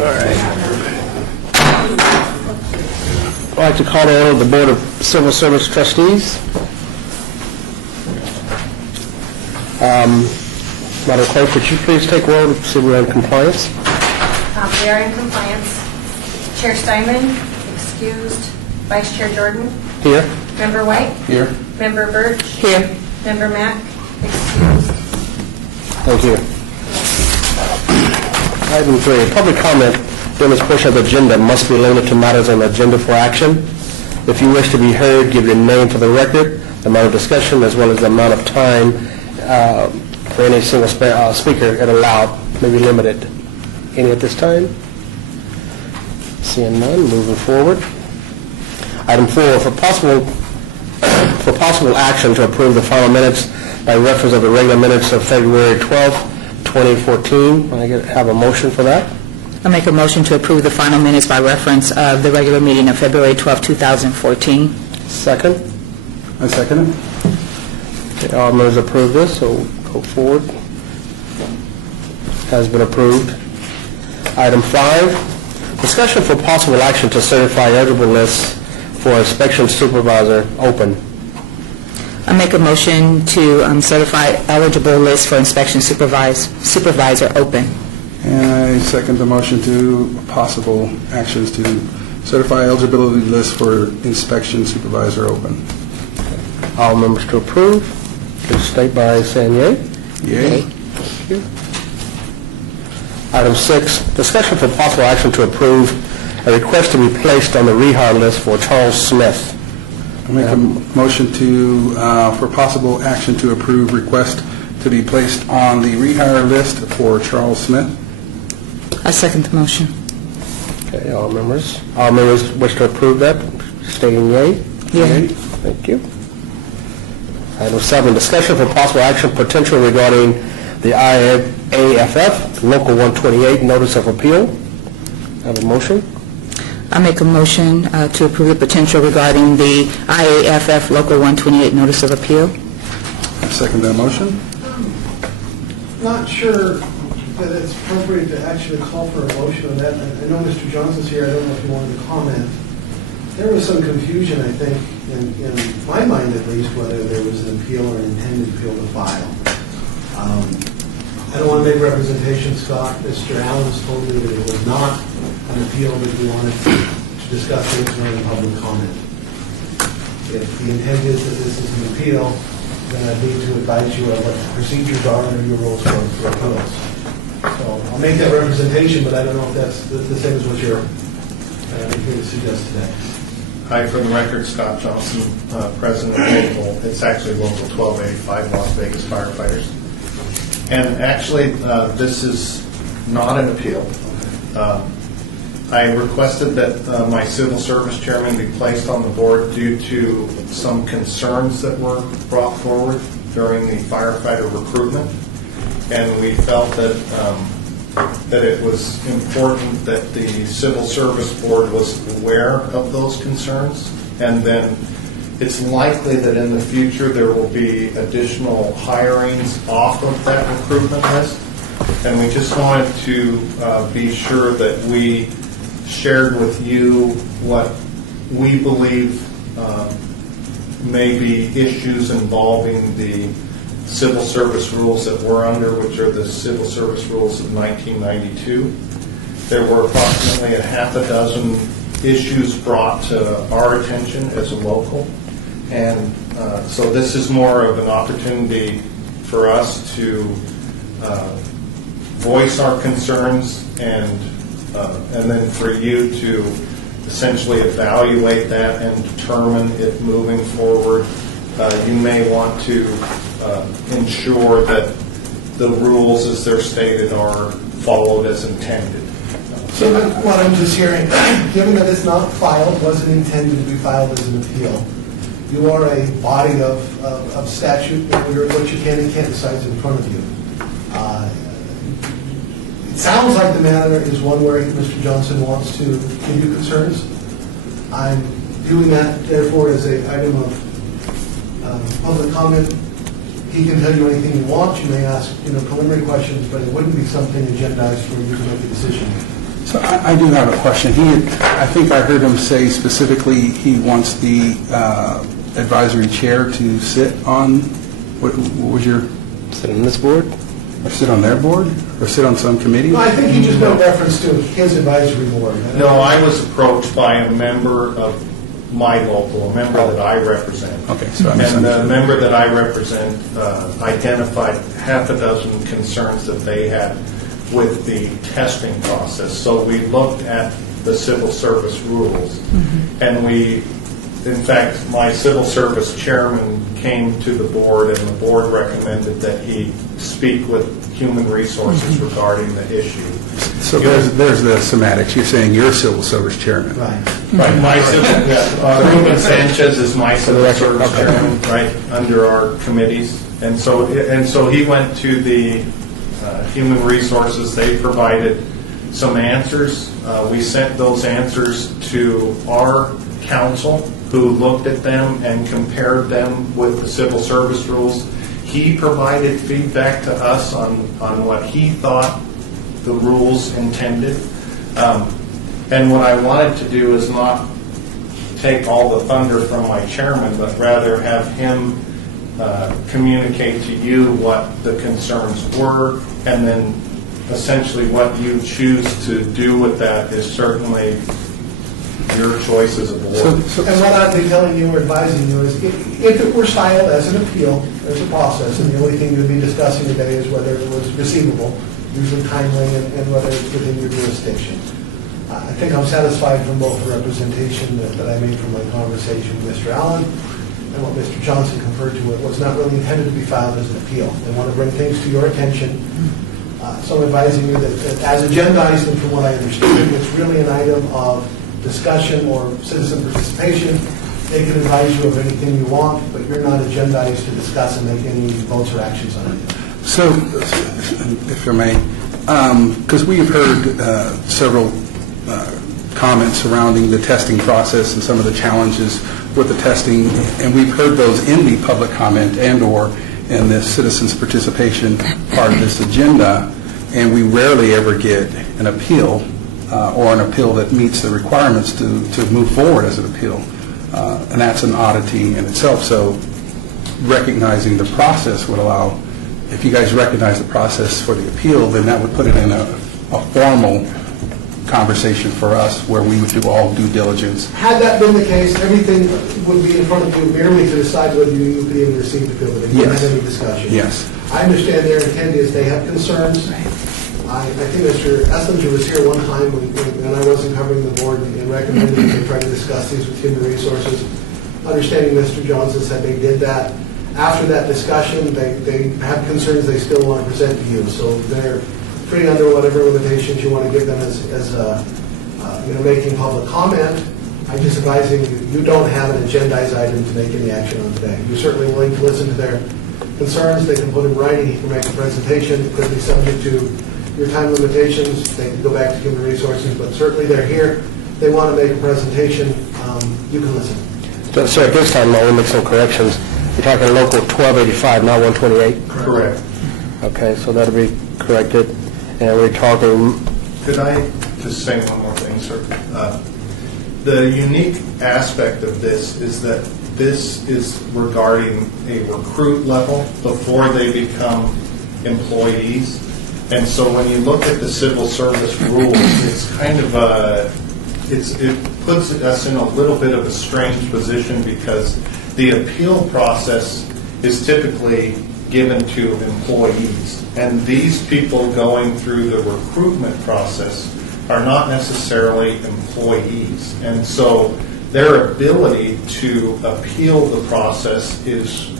All right. I'd like to call to order the Board of Civil Service Trustees. Madam Clerk, could you please take roll to see we're in compliance? We are in compliance. Chair Steinman, excused. Vice Chair Jordan. Here. Member White. Here. Member Birch. Here. Member Mack, excused. Thank you. Item 3, public comment during this portion of the agenda must be limited to matters on the agenda for action. If you wish to be heard, give your name for the record, the amount of discussion, as well as the amount of time for any single speaker it allowed may be limited. Any at this time? Seeing none, moving forward. Item 4, for possible action to approve the final minutes by reference of the regular minutes of February 12th, 2014. I have a motion for that. I make a motion to approve the final minutes by reference of the regular meeting of February 12, 2014. Second. I second it. Okay, all members approve this, so go forward. Has been approved. Item 5, discussion for possible action to certify eligible lists for inspection supervisor open. I make a motion to certify eligible list for inspection supervisor open. And I second the motion to possible actions to certify eligibility list for inspection supervisor open. All members to approve, please state by saying yea. Yay. Thank you. Item 6, discussion for possible action to approve a request to be placed on the rehire list for Charles Smith. I make a motion to, for possible action to approve request to be placed on the rehire list for Charles Smith. I second the motion. Okay, all members wish to approve that, stating yea. Yea. Thank you. Item 7, discussion for possible action potential regarding the IAFF Local 128 Notice of Appeal. Have a motion? I make a motion to approve the potential regarding the IAFF Local 128 Notice of Appeal. I second that motion. Not sure that it's appropriate to actually call for a motion on that. I know Mr. Johnson's here. I don't know if you wanted to comment. There was some confusion, I think, in my mind at least, whether there was an appeal or an intended appeal to file. I don't want to make representation, Scott. Mr. Allen's told me that it was not an appeal that we wanted to discuss things during public comment. If the intent is that this is an appeal, then I need to advise you of what the procedures are under your rules for appeals. So I'll make that representation, but I don't know if that's the same as what you're here to suggest today. Hi, for the record, Scott Johnson, President of Local. It's actually Local 1285, Las Vegas Firefighters. And actually, this is not an appeal. I requested that my civil service chairman be placed on the board due to some concerns that were brought forward during the firefighter recruitment. And we felt that that it was important that the Civil Service Board was aware of those concerns, and then it's likely that in the future there will be additional hirings off of that recruitment list, and we just wanted to be sure that we shared with you what we believe may be issues involving the civil service rules that we're under, which are the civil service rules of 1992. There were approximately a half a dozen issues brought to our attention as a local, and so this is more of an opportunity for us to voice our concerns and then for you to essentially evaluate that and determine if moving forward you may want to ensure that the rules as they're stated are followed as intended. So what I'm just hearing, given that it's not filed, wasn't intended to be filed as an appeal, you are a body of statute under what you can and can't decide in front of you. It sounds like the matter is one where Mr. Johnson wants to give you concerns. I'm doing that, therefore, as an item of public comment. He can tell you anything you want. You may ask preliminary questions, but it wouldn't be something agendized for you to make a decision. So I do have a question. I think I heard him say specifically he wants the advisory chair to sit on, what was your, Sit on this board? or sit on their board, or sit on some committee? No, I think he just made reference to his advisory board. No, I was approached by a member of my local, a member that I represent. Okay, so I And the misunderstood. member that I represent identified half a dozen concerns that they had with the testing process. So we looked at the civil service rules, and in fact, my civil service chairman came to the board, and the board recommended that he speak with human resources regarding the issue. So there's the semantics. You're saying you're civil service chairman. Right. Right, my civil, Ruben Sanchez is my civil service chairman, right, under our committees. And so he went to the human resources, they provided some answers. We sent those answers to our council, who looked at them and compared them with the civil service rules. He provided feedback to us on what he thought the rules intended. And what I wanted to do is not take all the thunder from my chairman, but rather have him communicate to you what the concerns were, and then essentially what you choose to do with that is certainly your choice as a board. And what I'd be telling you or advising you is if it were styled as an appeal, there's a process, and the only thing you'd be discussing today is whether it was receivable, usually timely, and whether it's within your jurisdiction. I think I'm satisfied from both the representation that I made from my conversation with Mr. Allen and what Mr. Johnson conferred to. It was not really intended to be filed as an appeal. They want to bring things to your attention. So I'm advising you that as agendized, and from what I understand, it's really an item of discussion or citizen participation. They can advise you of anything you want, but you're not agendized to discuss and make any votes or actions on it. So, if I may, because we have heard several comments surrounding the testing process and some of the challenges with the testing, and we've heard those in the public comment and/or in this citizens participation part of this agenda, and we rarely ever get an appeal or an appeal that meets the requirements to move forward as an appeal. And that's an oddity in itself. So recognizing the process would allow, if you guys recognize the process for the appeal, then that would put it in a formal conversation for us where we would do all due diligence. Had that been the case, everything would be in front of you merely to decide whether you would be able to receive the bill, but they wouldn't Yes. have any discussion. Yes. I understand their intent is they have concerns. I think Mr. Esslinger was here one time when I wasn't covering the board and recommended that they try to discuss these with human resources. Understanding Mr. Johnson said they did that. After that discussion, they have concerns they still want to present to you. So they're free under whatever limitations you want to give them as making public comment. I'm just advising you don't have an agendized item to make any action on today. You're certainly willing to listen to their concerns. They can put in writing. He can make a presentation. It could be subject to your time limitations. They can go back to human resources, but certainly they're here. They want to make a presentation. You can listen. So at this time, I will make some corrections. You're talking local 1285, not 128? Correct. Okay, so that'll be corrected. And we're talking, Could I just say one more thing, sir? The unique aspect of this is that this is regarding a recruit level before they become employees. And so when you look at the civil service rules, it's kind of it puts us in a little bit of a strange position because the appeal process is typically given to employees. And these people going through the recruitment process are not necessarily employees. And so their ability to appeal the process is,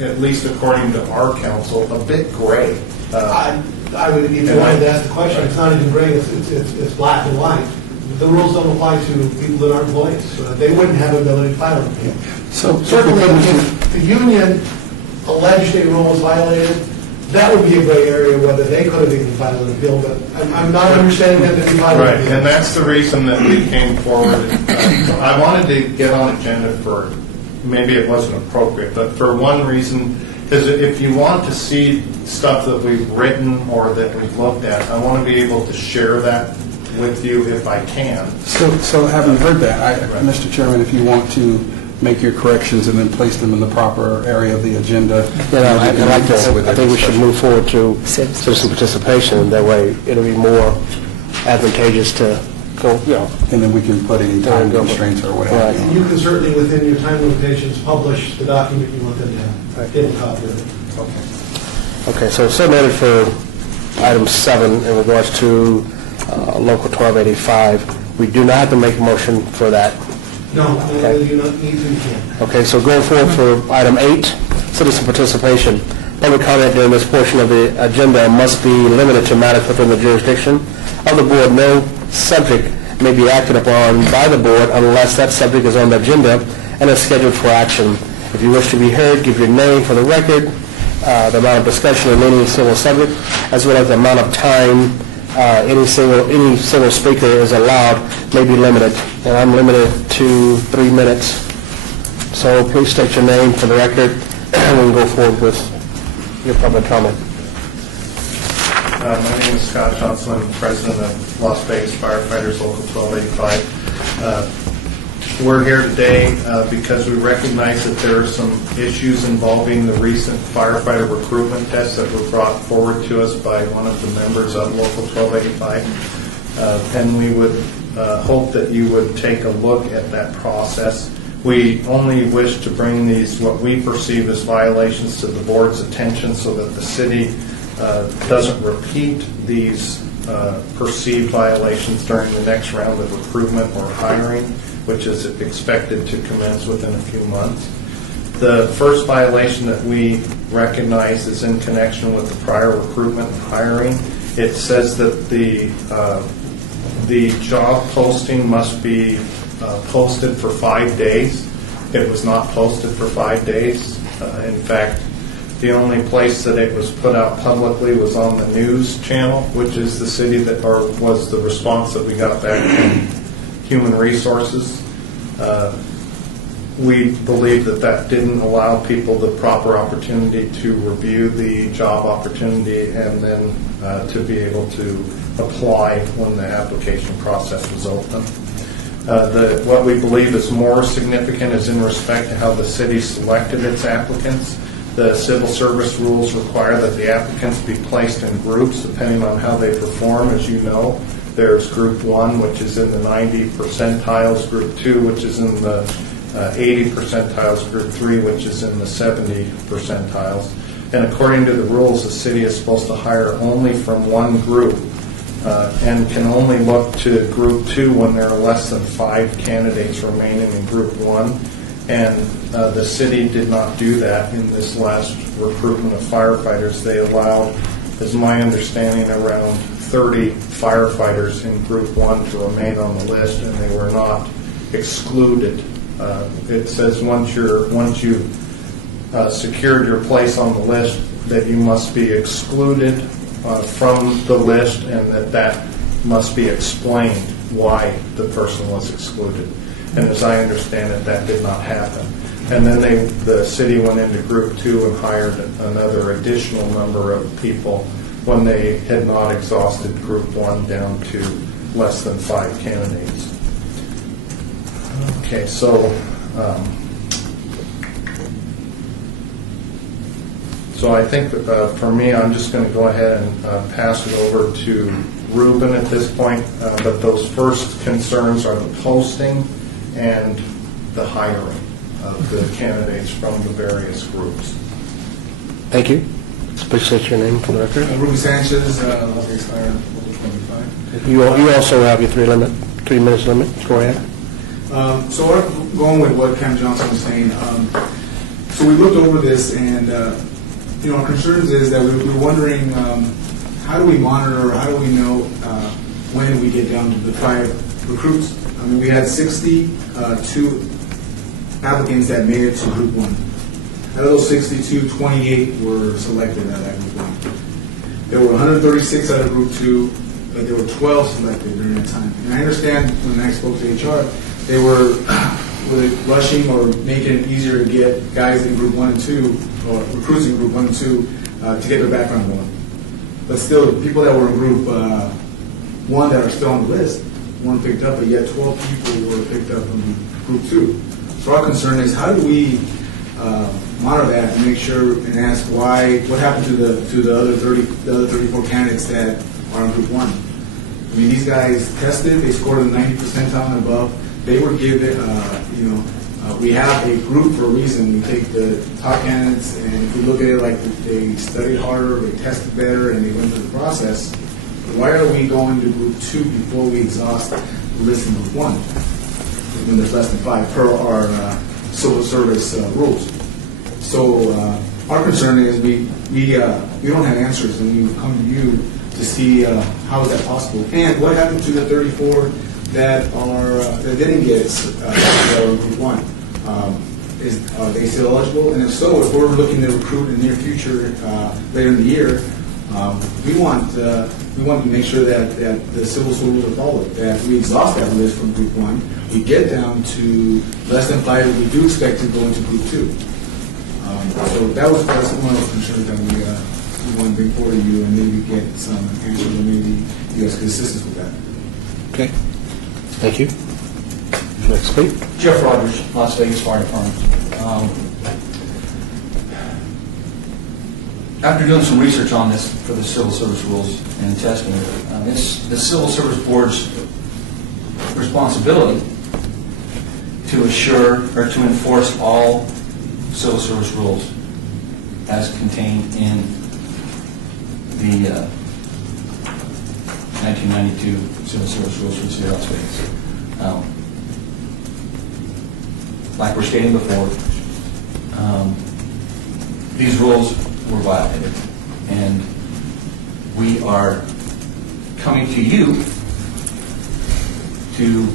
at least according to our council, a bit gray. I would, if you wanted to ask the question, it's not even gray, it's black and white. The rules don't apply to people that are employees, so that they wouldn't have ability to file an appeal. So Certainly, if the union alleged a rule was violated, that would be a gray area whether they could have even filed an appeal, but I'm not understanding that to be filed. Right, and that's the reason that we came forward. I wanted to get on agenda for, maybe it wasn't appropriate, but for one reason, is if you want to see stuff that we've written or that we've looked at, I want to be able to share that with you if I can. So having heard that, Mr. Chairman, if you want to make your corrections and then place them in the proper area of the agenda. I think we should move forward to citizen participation. That way, it'll be more advantageous to go, And then we can put any time constraints or whatever. Right. And you can certainly, within your time limitations, publish the document you want them to have. Get a copy of it. Okay, so submitted for item 7 in regards to Local 1285. We do not have to make a motion for that. No, you do not need to, you can. Okay, so going forward for item 8, citizen participation. Public comment during this portion of the agenda must be limited to matters within the jurisdiction of the board. No subject may be acted upon by the board unless that subject is on the agenda and is scheduled for action. If you wish to be heard, give your name for the record, the amount of discussion on any single subject, as well as the amount of time any single speaker is allowed may be limited, and I'm limited to 3 minutes. So please state your name for the record, and we'll go forward with your public comment. My name is Scott Johnson. I'm president of Las Vegas Firefighters Local 1285. We're here today because we recognize that there are some issues involving the recent firefighter recruitment tests that were brought forward to us by one of the members of Local 1285. And we would hope that you would take a look at that process. We only wish to bring these, what we perceive as violations, to the board's attention so that the city doesn't repeat these perceived violations during the next round of recruitment or hiring, which is expected to commence within a few months. The first violation that we recognize is in connection with the prior recruitment and hiring. It says that the job posting must be posted for 5 days. It was not posted for 5 days. In fact, the only place that it was put out publicly was on the news channel, which is the city that, or was the response that we got back from Human Resources. We believe that that didn't allow people the proper opportunity to review the job opportunity and then to be able to apply when the application process was open. What we believe is more significant is in respect to how the city selected its applicants. The civil service rules require that the applicants be placed in groups depending on how they perform. As you know, there's Group 1, which is in the 90 percentiles, Group 2, which is in the 80 percentiles, Group 3, which is in the 70 percentiles. And according to the rules, the city is supposed to hire only from one group and can only look to Group 2 when there are less than 5 candidates remaining in Group 1. And the city did not do that in this last recruitment of firefighters. They allowed, as my understanding, around 30 firefighters in Group 1 to remain on the list, and they were not excluded. It says once you've secured your place on the list, that you must be excluded from the list, and that must be explained why the person was excluded. And as I understand it, that did not happen. And then the city went into Group 2 and hired another additional number of people when they had not exhausted Group 1 down to less than 5 candidates. Okay, so I think for me, I'm just going to go ahead and pass it over to Ruben at this point. But those first concerns are the posting and the hiring of the candidates from the various groups. Thank you. Please state your name for the record. Ruben Sanchez, Las Vegas Fire, Local 25. You also have your 3 minutes limit. Go ahead. So going with what Cam Johnson was saying, so we looked over this, and our concerns is that we were wondering how do we monitor, or how do we know when we get down to the 5 recruits? I mean, we had 62 applicants that made it to Group 1. Out of those 62, 28 were selected out of that Group 1. There were 136 out of Group 2, but there were 12 selected during that time. And I understand when I spoke to HR, they were rushing or making it easier to get guys in Group 1 and 2, or recruits in Group 1 and 2, to get their background going. But still, the people that were in Group 1 that are still on the list weren't picked up, but yet 12 people were picked up from Group 2. So our concern is, how do we monitor that and make sure and ask what happened to the other 34 candidates that are in Group 1? I mean, these guys tested, they scored in the 90th percentile and above. They were given, we have a group for a reason. We take the top candidates, and if we look at it like they studied harder, they tested better, and they went through the process, why are we going to Group 2 before we exhaust the list in Group 1? When there's less than 5 per our civil service rules. So our concern is we don't have answers, and we come to you to see how is that possible, and what happened to the 34 that didn't get Group 1. Are they still eligible? And if so, if we're looking to recruit in the near future, later in the year, we want to make sure that the civil rules are followed, that we exhaust that list from Group 1, we get down to less than 5 that we do expect to go into Group 2. So that's one of those concerns that we want to bring forward to you, and maybe get some answers, or maybe you guys can assist us with that. Okay. Thank you. Next speaker. Jeff Rogers, Las Vegas Fire Department. After doing some research on this for the civil service rules and testing, it's the Civil Service Board's responsibility to assure or to enforce all civil service rules as contained in the 1992 Civil Service Rules for the City of Las Vegas. Like we're stating before, these rules were violated, and we are coming to you to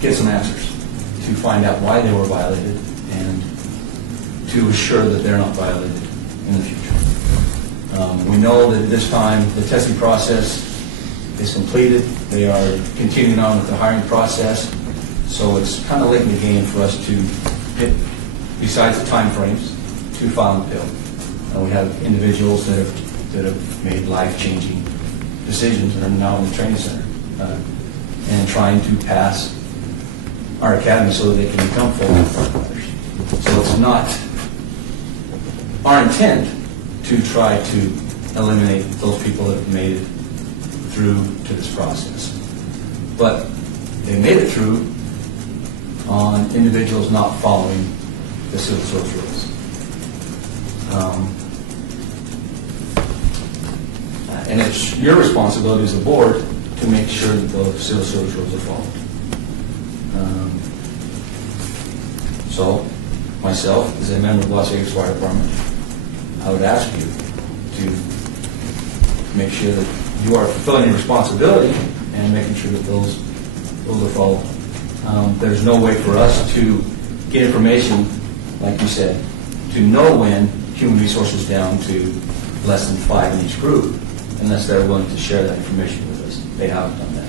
get some answers, to find out why they were violated, and to assure that they're not violated in the future. We know that at this time the testing process is completed. They are continuing on with the hiring process. So it's kind of late in the game for us to hit, besides the time frames, to file an appeal. We have individuals that have made life-changing decisions and are now in the training center and trying to pass our academy so that they can become full-time firefighters. So it's not our intent to try to eliminate those people that have made it through to this process. But they made it through on individuals not following the civil service rules. And it's your responsibility as a board to make sure that those civil service rules are followed. So, myself, as a member of the Las Vegas Fire Department, I would ask you to make sure that you are fulfilling your responsibility and making sure that those are followed. There's no way for us to get information, like you said, to know when human resources down to less than 5 in each group, unless they're willing to share that information with us. They haven't done that,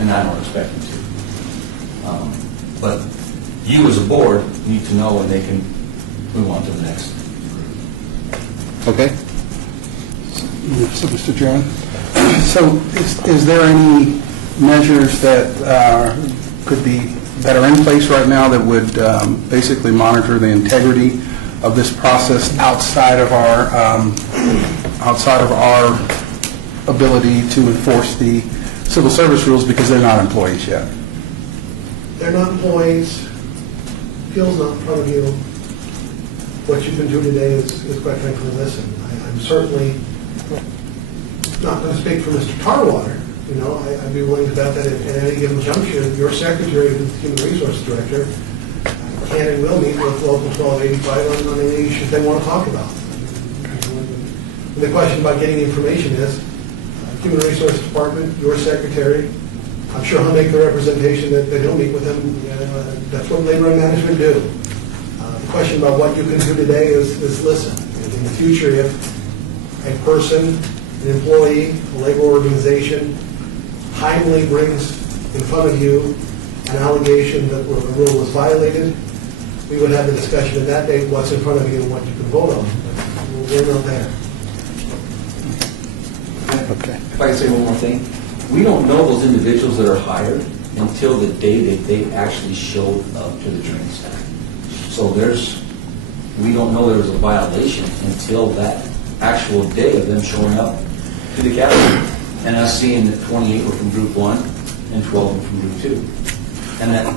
and I don't expect them to. But you as a board need to know when they can move on to the next. Okay. So, Mr. Chairman, so is there any measures that that are in place right now that would basically monitor the integrity of this process outside of our ability to enforce the civil service rules, because they're not employees yet? They're not employees, appeal's not in front of you. What you can do today is quite frankly listen. I'm certainly not going to speak for Mr. Tarwater. You know, I'd be willing to bet that at any given juncture, your secretary, who's the Human Resources Director, can and will meet with Local 1285 on any issues they want to talk about. The question about getting information is, Human Resources Department, your secretary, I'm sure he'll make the representation that he'll meet with them. That's what labor and management do. The question about what you can do today is listen. And in the future, if a person, an employee, a labor organization, timely brings in front of you an allegation that a rule was violated, we would have a discussion at that date, what's in front of you and what you can vote on. But we're not there. Okay. If I can say one more thing, we don't know those individuals that are hired until the day that they actually showed up to the training center. So we don't know there was a violation until that actual day of them showing up to the academy. And us seeing that 28 were from Group 1 and 12 were from Group 2. And that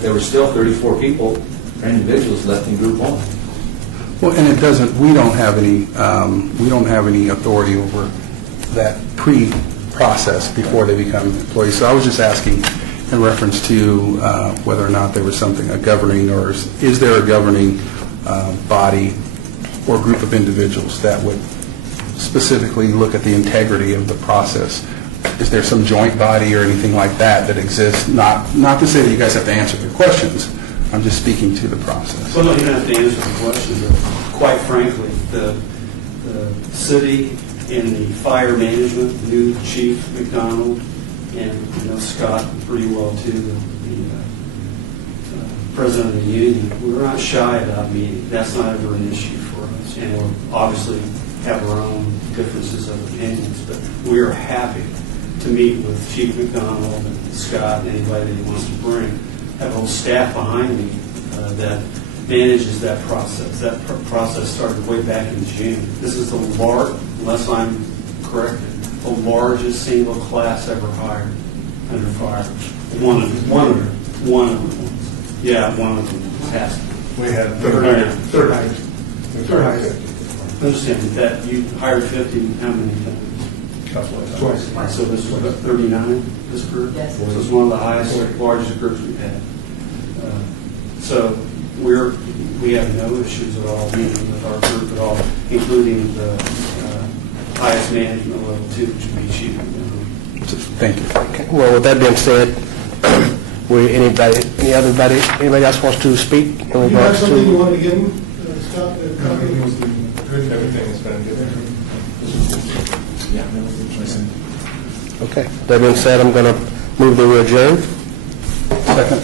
there were still 34 people or individuals left in Group 1. Well, and it doesn't, we don't have any authority over that pre-process before they become employees. So I was just asking in reference to whether or not there was something, a governing, or is there a governing body or group of individuals that would specifically look at the integrity of the process? Is there some joint body or anything like that that exists? Not to say that you guys have to answer the questions. I'm just speaking to the process. Well, no, you don't have to answer the question, but quite frankly, the city and the fire management knew Chief McDonald and Scott pretty well too, the president of the union. We're not shy about meeting. That's not ever an issue for us, and we'll obviously have our own differences of opinions, but we are happy to meet with Chief McDonald and Scott and anybody that he wants to bring. I have a whole staff behind me that manages that process. That process started way back in June. This is the unless I'm corrected, the largest single class ever hired under fire. One of them. Yeah, one of them has to. We had Third highest. Understand that you hired 50, how many times? Twice. So this was 39, this group? Yes. So it's one of the highest, largest groups we've had. So we have no issues at all meeting with our group at all, including the highest management level too, which would be chief. Thank you. Okay. Well, with that being said, anybody else wants to speak in You have regards something you to? wanted to give him, Scott? everything has been good. Okay. That being said, I'm going to move the adjourn. Second.